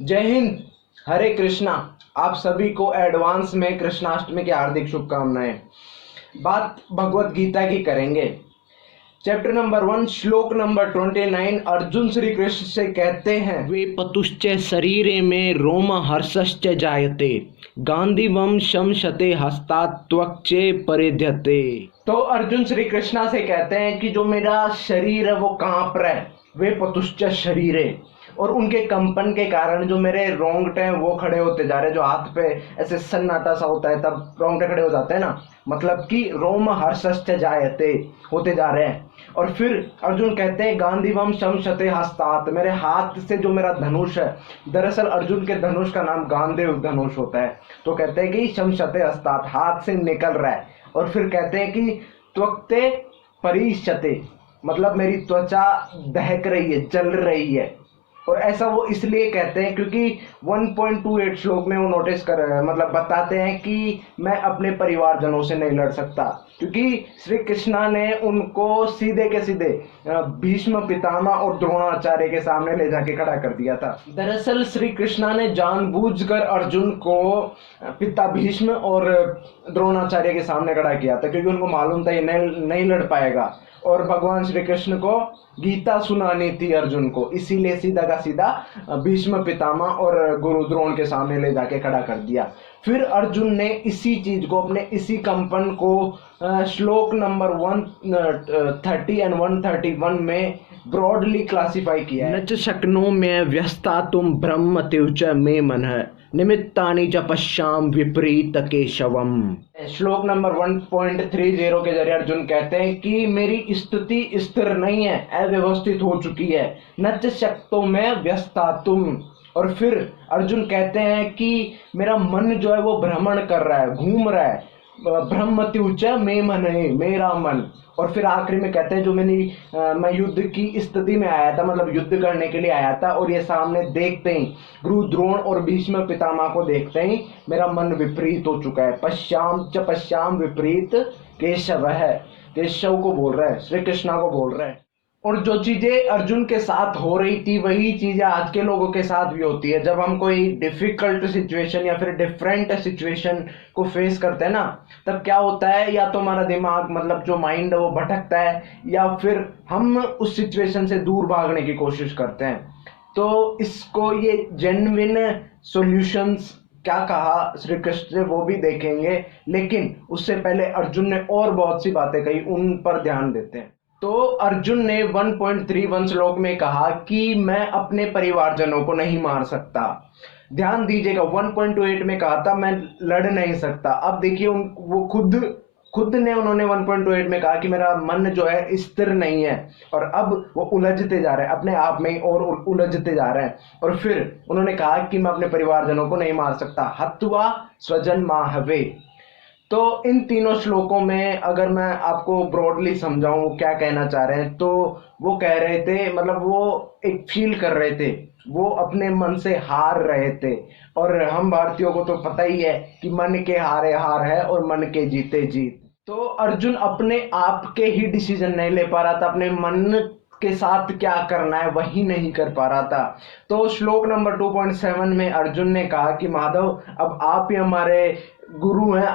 जय हिंद। हरे कृष्णा। आप सभी को एडवांस में कृष्णाष्टमी की हार्दिक शुभकामनाएं। बात भगवत गीता की करेंगे। चैप्टर नंबर 1 श्लोक नंबर 29। अर्जुन श्री कृष्ण से कहते हैं, वे पतुश्च शरीरे में रोम हर्षश्च जायते गांधीवम शमशते हस्तात् त्वक्चे परिध्यते। तो अर्जुन श्री कृष्णा से कहते हैं कि जो मेरा शरीर है वो कांप रहा है, वे पतुश्च शरीरे, और उनके कंपन के कारण जो मेरे रोंगटे हैं वो खड़े होते जा रहे हैं। जो हाथ पे ऐसे सन्नाटा सा होता है तब रोंगटे खड़े हो जाते हैं ना, मतलब कि रोम हर्षश्च जायते होते जा रहे हैं। और फिर अर्जुन कहते हैं गांधीवम शमशते हस्तात्, मेरे हाथ से जो मेरा धनुष है, दरअसल अर्जुन के धनुष का नाम गांधीव धनुष होता है, तो कहते हैं कि शमशते हस्तात्, हाथ से निकल रहा है। और फिर कहते हैं कि त्वक्ते परिष्यते, मतलब मेरी त्वचा दहक रही है, जल रही है। और ऐसा वो इसलिए कहते हैं क्योंकि 1.28 श्लोक में वो नोटिस कर रहे हैं, मतलब बताते हैं कि मैं अपने परिवारजनों से नहीं लड़ सकता, क्योंकि श्री कृष्णा ने उनको सीधे के सीधे भीष्म पितामह और द्रोणाचार्य के सामने ले जाके खड़ा कर दिया था। दरअसल श्री कृष्णा ने जानबूझकर अर्जुन को पिता भीष्म और द्रोणाचार्य के सामने खड़ा किया था, क्योंकि उनको मालूम था ये नहीं लड़ पाएगा, और भगवान श्री कृष्ण को गीता सुनानी थी अर्जुन को, इसीलिए सीधा का सीधा भीष्म पितामह और गुरु द्रोण के सामने ले जाके खड़ा कर दिया। फिर अर्जुन ने इसी चीज को, अपने इसी कंपन को श्लोक नंबर 130 एंड 131 में ब्रॉडली क्लासिफाई किया है। न च शक्नो में व्यस्ता तुम ब्रह्म त्युच मे मन निमित्तानि च पश्याम विपरीत केशवम। श्लोक नंबर 1.30 के जरिए अर्जुन कहते हैं कि मेरी स्थिति स्थिर नहीं है, अव्यवस्थित हो चुकी है। न च शक्तो में व्यस्ता तुम, और फिर अर्जुन कहते हैं कि मेरा मन जो है वो भ्रमण कर रहा है, घूम रहा है। ब्रह्मत्युच मे मन, मेरा मन। और फिर आखिरी में कहते हैं जो मैं युद्ध की स्थिति में आया था, मतलब युद्ध करने के लिए आया था, और ये सामने देखते ही गुरु द्रोण और भीष्म पितामह को देखते ही मेरा मन विपरीत हो चुका है। पश्याम विपरीत केशव है, केशव को बोल रहा है, श्री कृष्णा को बोल रहा है। और जो चीजें अर्जुन के साथ हो रही थी वही चीजें आज के लोगों के साथ भी होती है। जब हम कोई डिफिकल्ट सिचुएशन या फिर डिफरेंट सिचुएशन को फेस करते हैं ना, तब क्या होता है, या तो हमारा दिमाग, मतलब जो माइंड है वो भटकता है, या फिर हम उस सिचुएशन से दूर भागने की कोशिश करते हैं। तो इसको ये जेन्युइन सॉल्यूशंस क्या कहा श्री कृष्ण से वो भी देखेंगे, लेकिन उससे पहले अर्जुन ने और बहुत सी बातें कही, उन पर ध्यान देते हैं। तो अर्जुन ने 1.31 श्लोक में कहा कि मैं अपने परिवारजनों को नहीं मार सकता। ध्यान दीजिएगा, 1.28 में कहा था मैं लड़ नहीं सकता। अब देखिए वो उन्होंने 1.28 में कहा कि मेरा मन जो है स्थिर नहीं है, और अब वो उलझते जा रहे हैं अपने आप में ही, और उलझते जा रहे हैं। और फिर उन्होंने कहा कि मैं अपने परिवारजनों को नहीं मार सकता, हत्वा स्वजन माहवे। तो इन तीनों श्लोकों में अगर मैं आपको ब्रॉडली समझाऊं वो क्या कहना चाह रहे हैं, तो वो कह रहे थे, मतलब वो एक फील कर रहे थे, वो अपने मन से हार रहे थे। और हम भारतीयों को तो पता ही है कि मन के हारे हार है और मन के जीते जीत। तो अर्जुन अपने आप के ही डिसीजन नहीं ले पा रहा था, अपने मन के साथ क्या करना है वही नहीं कर पा रहा था। तो श्लोक नंबर 2.7 में अर्जुन ने कहा कि माधव, अब आप ही हमारे गुरु हैं,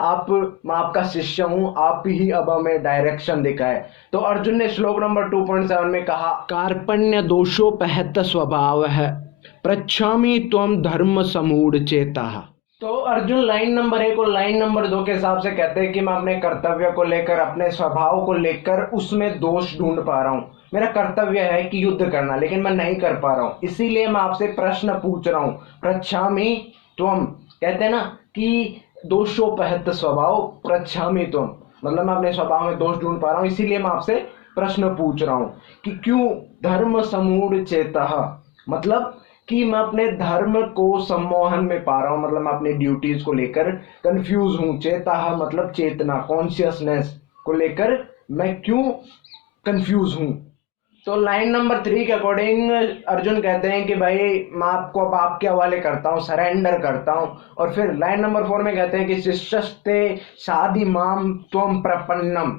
मैं आपका शिष्य हूं, आप ही अब हमें डायरेक्शन दिखाए। तो अर्जुन ने श्लोक नंबर 2.7 में कहा, कार्पण्य दोषोपहत स्वभाव है पृच्छामि त्वं धर्म समूढ़ चेता। तो अर्जुन लाइन नंबर 1 और लाइन नंबर 2 के हिसाब से कहते हैं कि मैं अपने कर्तव्य को लेकर, अपने स्वभाव को लेकर उसमें दोष ढूंढ पा रहा हूँ। मेरा कर्तव्य है कि युद्ध करना, लेकिन मैं नहीं कर पा रहा हूँ, इसीलिए मैं आपसे प्रश्न पूछ रहा हूँ। पृच्छामि त्वं, कहते हैं ना कि दोषोपहत स्वभाव पृच्छामि त्वं, मतलब मैं अपने स्वभाव में दोष ढूंढ पा रहा हूँ, इसीलिए मैं आपसे प्रश्न पूछ रहा हूँ कि क्यों धर्म समूढ़ चेतः, मतलब कि मैं अपने धर्म को सम्मोहन में पा रहा हूं, मतलब मैं अपनी ड्यूटीज को लेकर कंफ्यूज हूं। चेता मतलब चेतना, कॉन्शियसनेस को लेकर मैं क्यों कंफ्यूज हूं। तो लाइन नंबर 3 के अकॉर्डिंग अर्जुन कहते हैं कि भाई मैं आपको अब आपके हवाले करता हूँ, सरेंडर करता हूँ। और फिर लाइन नंबर 4 में कहते हैं कि शिष्यस्ते शादी माम त्वम प्रपन्नम,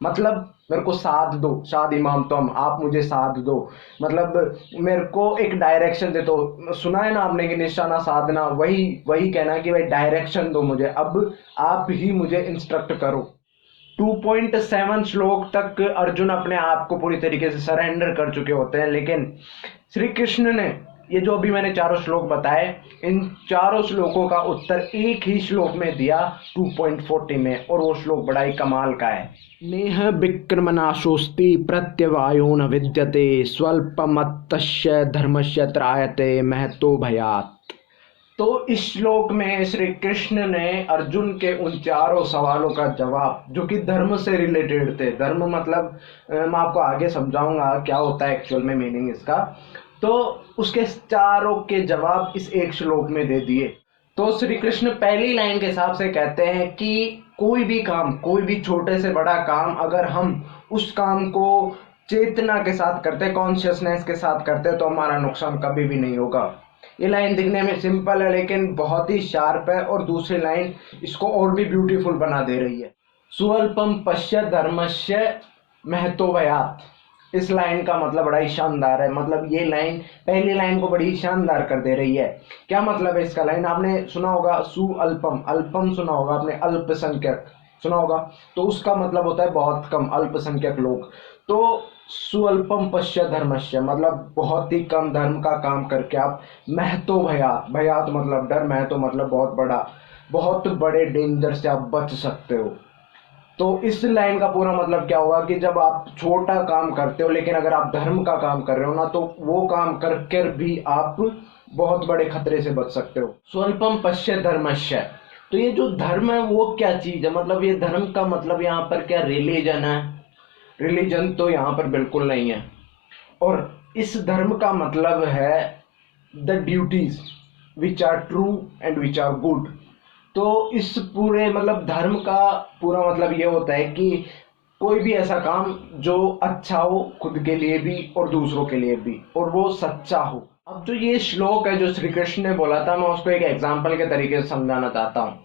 मतलब मेरे को साथ दो, शाद इमाम तुम, आप मुझे साथ दो, मतलब मेरे को एक डायरेक्शन दे दो। सुना है ना आपने कि निशाना साधना, वही वही कहना कि भाई डायरेक्शन दो मुझे, अब आप ही मुझे इंस्ट्रक्ट करो। 2.7 श्लोक तक अर्जुन अपने आप को पूरी तरीके से सरेंडर कर चुके होते हैं, लेकिन श्री कृष्ण ने ये जो अभी मैंने चारों श्लोक बताए, इन चारों श्लोकों का उत्तर एक ही श्लोक में दिया 2.40 में, और वो श्लोक बड़ा ही कमाल का है। नेह विक्रमनाशोस्ति प्रत्यवायो न विद्यते स्वल्पमत्तस्य धर्मस्य त्रायते महतो भयात्। तो इस श्लोक में श्री कृष्ण ने अर्जुन के उन चारों सवालों का जवाब, जो कि धर्म से रिलेटेड थे, धर्म मतलब मैं आपको आगे समझाऊंगा क्या होता है एक्चुअल में मीनिंग इसका, तो उसके चारों के जवाब इस एक श्लोक में दे दिए। तो श्री कृष्ण पहली लाइन के हिसाब से कहते हैं कि कोई भी काम, कोई भी छोटे से बड़ा काम, अगर हम उस काम को चेतना के साथ करते, कॉन्शियसनेस के साथ करते, तो हमारा नुकसान कभी भी नहीं होगा। ये लाइन दिखने में सिंपल है लेकिन बहुत ही शार्प है, और दूसरी लाइन इसको और भी ब्यूटीफुल बना दे रही है। स्वल्पम पश्य धर्मस्य महतो भयात्। इस लाइन का मतलब बड़ा ही शानदार है, मतलब ये लाइन पहली लाइन को बड़ी शानदार कर दे रही है। क्या मतलब है इसका लाइन? आपने सुना होगा सु अल्पम, अल्पम सुना होगा आपने, अल्पसंख्यक सुना होगा, तो उसका मतलब होता है बहुत कम, अल्पसंख्यक लोग। तो स्वल्पम पश्य धर्मस्य मतलब बहुत ही कम धर्म का काम करके आप महतो भयात, भयात मतलब डर, महतो मतलब बहुत बड़ा, बहुत बड़े डेंजर से आप बच सकते हो। तो इस लाइन का पूरा मतलब क्या होगा कि जब आप छोटा काम करते हो, लेकिन अगर आप धर्म का काम कर रहे हो ना, तो वो काम कर भी आप बहुत बड़े खतरे से बच सकते हो। स्वल्पम पश्य धर्मस्य, तो ये जो धर्म है वो क्या चीज है? मतलब ये धर्म का मतलब यहाँ पर क्या रिलीजन है? रिलीजन तो यहाँ पर बिल्कुल नहीं है। और इस धर्म का मतलब है the duties which are true and which are good. तो इस पूरे मतलब धर्म का पूरा मतलब ये होता है कि कोई भी ऐसा काम जो अच्छा हो खुद के लिए भी और दूसरों के लिए भी, और वो सच्चा हो। अब जो ये श्लोक है जो श्री कृष्ण ने बोला था, मैं उसको एक एग्जाम्पल के तरीके से समझाना चाहता हूँ।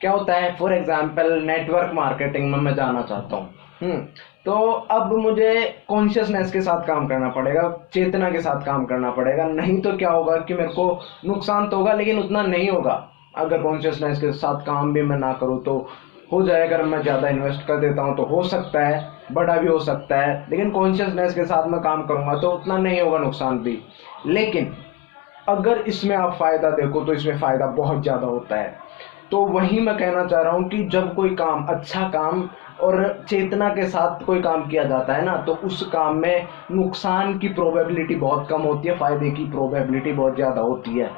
क्या होता है, फॉर एग्जाम्पल नेटवर्क मार्केटिंग में मैं जाना चाहता हूँ। तो अब मुझे कॉन्शियसनेस के साथ काम करना पड़ेगा, चेतना के साथ काम करना पड़ेगा, नहीं तो क्या होगा कि मेरे को नुकसान तो होगा लेकिन उतना नहीं होगा। अगर कॉन्शियसनेस के साथ काम भी मैं ना करूँ तो हो जाएगा, अगर मैं ज़्यादा इन्वेस्ट कर देता हूँ तो हो सकता है बड़ा भी हो सकता है, लेकिन कॉन्शियसनेस के साथ मैं काम करूँगा तो उतना नहीं होगा नुकसान भी। लेकिन अगर इसमें आप फ़ायदा देखो तो इसमें फ़ायदा बहुत ज़्यादा होता है। तो वही मैं कहना चाह रहा हूँ कि जब कोई काम, अच्छा काम और चेतना के साथ कोई काम किया जाता है ना, तो उस काम में नुकसान की प्रोबेबिलिटी बहुत कम होती है, फ़ायदे की प्रोबेबिलिटी बहुत ज़्यादा होती है।